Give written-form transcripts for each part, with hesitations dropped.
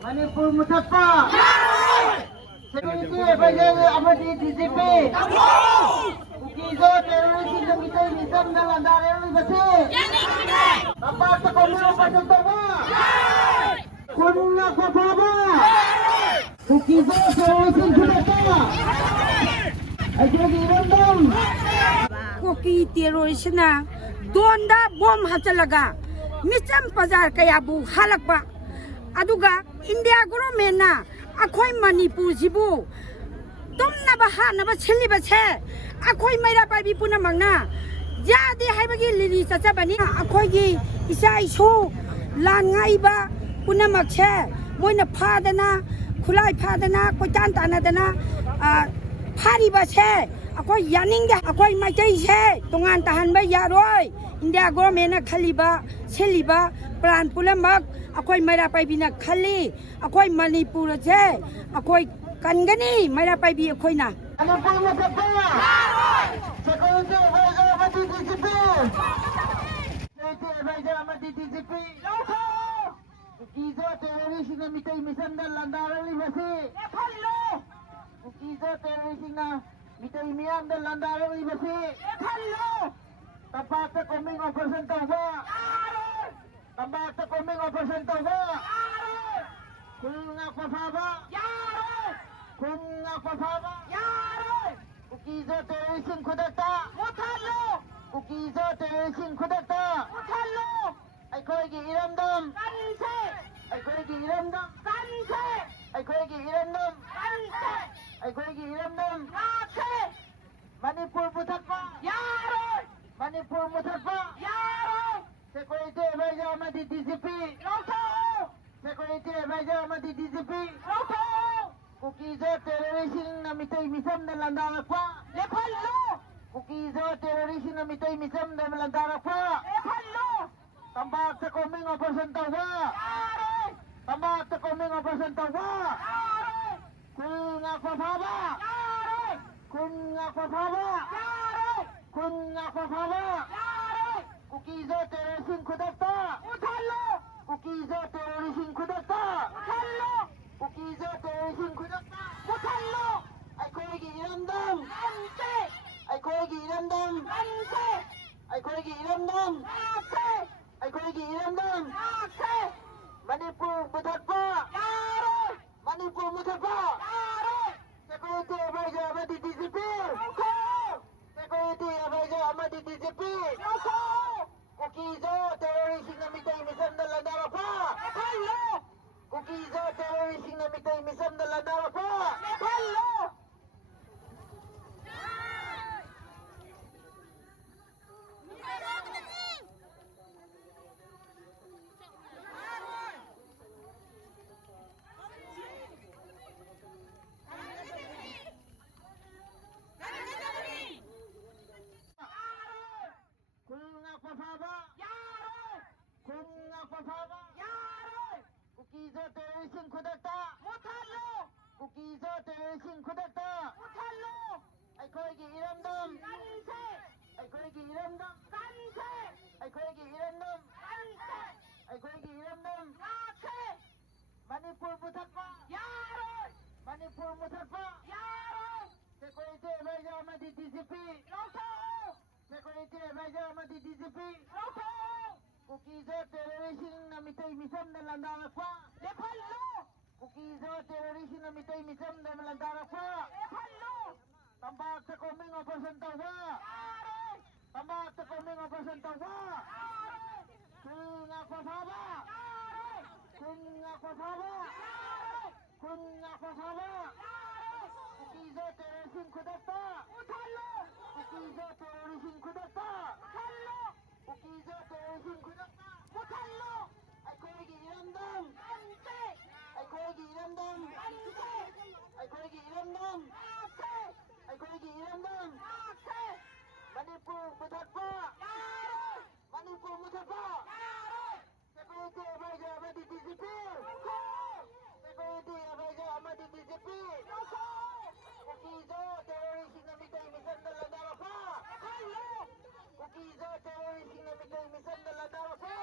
Manipur Mutapa. Security Advisor Amadi DCP. Ukizo terrorism na misal na landare ni basi. Apa sa komero pa sa tawa? Kunna ko baba. Ukizo terrorism na tawa. Ayo dirandam. Koki terrorism na donda bom hatalaga. Micham pazar kaya bu halakba. Aduga India government na akhoi Manipur jibu tumna ba ha na ba chili ba che akhoi maira pai bi puna mangna jadi hai bagi lili chacha bani akhoi gi isa isu lan ngai ba puna mak che moina pha dana khulai pha dana ko chan ta na dana phari ba che akhoi yaning da akhoi mai chai che tongan tahan ba ya roi India government na khaliba cheliba plan pulamak akhoi maira pai bi na khali akhoi Manipur che akhoi kangani maira pai bi akhoi na Manipur Mutapa. Security Advisor Amadi DCP. Security Advisor Amadi DCP. Ukizo terrorism na mitay na landare ni basi. Ukizo terrorism na mitay na landare ni basi. Tapat sa coming operation tawa. Tapat sa coming operation tawa. Kung ako saba. Kung ako saba. Ukizo terrorism kudata. Ukizo terrorism kudata. Ay koy gi iramdam. Ay koy gi iramdam. Ay koy gi iramdam. Ay koy gi iramdam. Manipur Mutapa. Manipur Mutapa. Security Advisor Amadi DCP. Security Advisor Amadi DCP. Ukizo terrorism na mitay misam na landara pa. Ukizo terrorism na mitay misam na landara pa. Tambak sa coming operation tawa. Tambak sa coming operation tawa. Kung ako saba. Kung ako saba. Kung ako saba. Ukizo terrorism kudata. Ukizo terrorism kudata. Ukizo terrorism kudata. Ay koy gi iramdam. Ay koy gi iramdam. Ay koy gi iramdam. Ay koy gi iramdam. Manipur Mutapa. Manipur Mutapa. Security Advisor Amadi DCP. Security Advisor Amadi DCP. Ukizo terrorism na mitay misam na landara pa. Ukizo terrorism na mitay misam na landara pa. Kung ako saba. Kung ako saba. Ukizo terrorism kudata. Ukizo terrorism kudata. Ay koy gi iramdam. Ay koy gi iramdam. Ay koy gi iramdam. Ay koy gi iramdam. Manipur Mutapa. Manipur Mutapa. Security Advisor Amadi DCP. Security Advisor Amadi DCP. Ukizo terrorism na mitay misam na landara pa. Ukizo terrorism na mitay misam na landara pa. Tambak sa coming operation tawa. Tambak sa coming operation tawa. Kung ako saba. Kung ako saba. Kung ako saba. Ukizo terrorism kudata. Ukizo terrorism kudata. Ukizo terrorism kudata. Ay koy gi iramdam. Ay koy gi iramdam. Ay koy gi iramdam. Ay koy gi iramdam. Manipur Mutapa. Manipur Mutapa. Security Advisor Amadi DCP. Security Advisor Amadi DCP. Ukizo terrorism na mitay misam na landara pa. Ukizo terrorism na mitay misam na landara pa.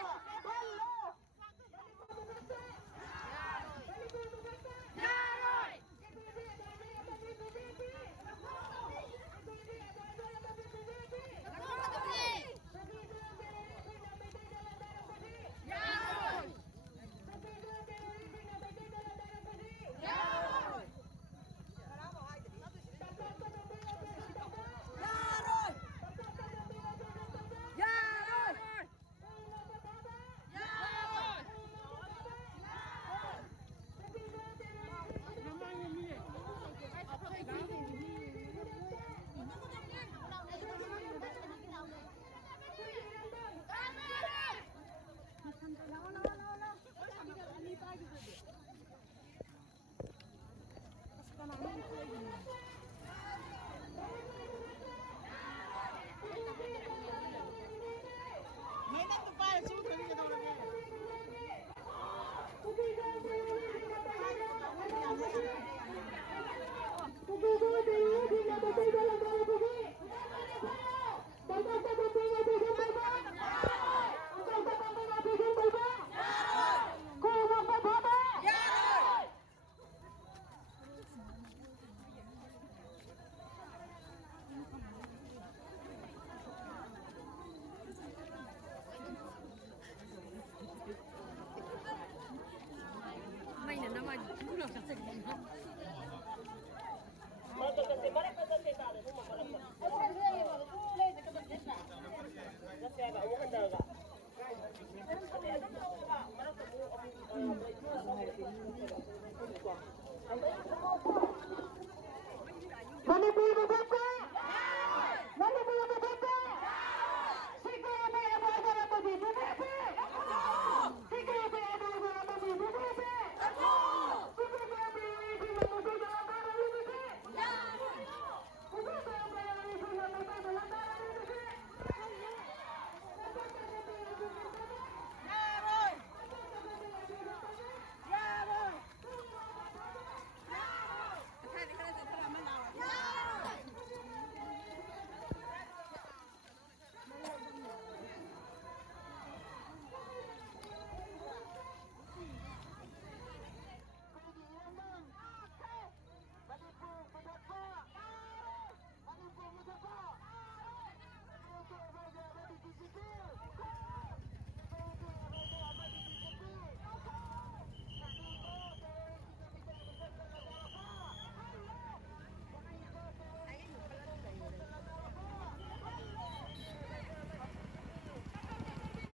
Manipur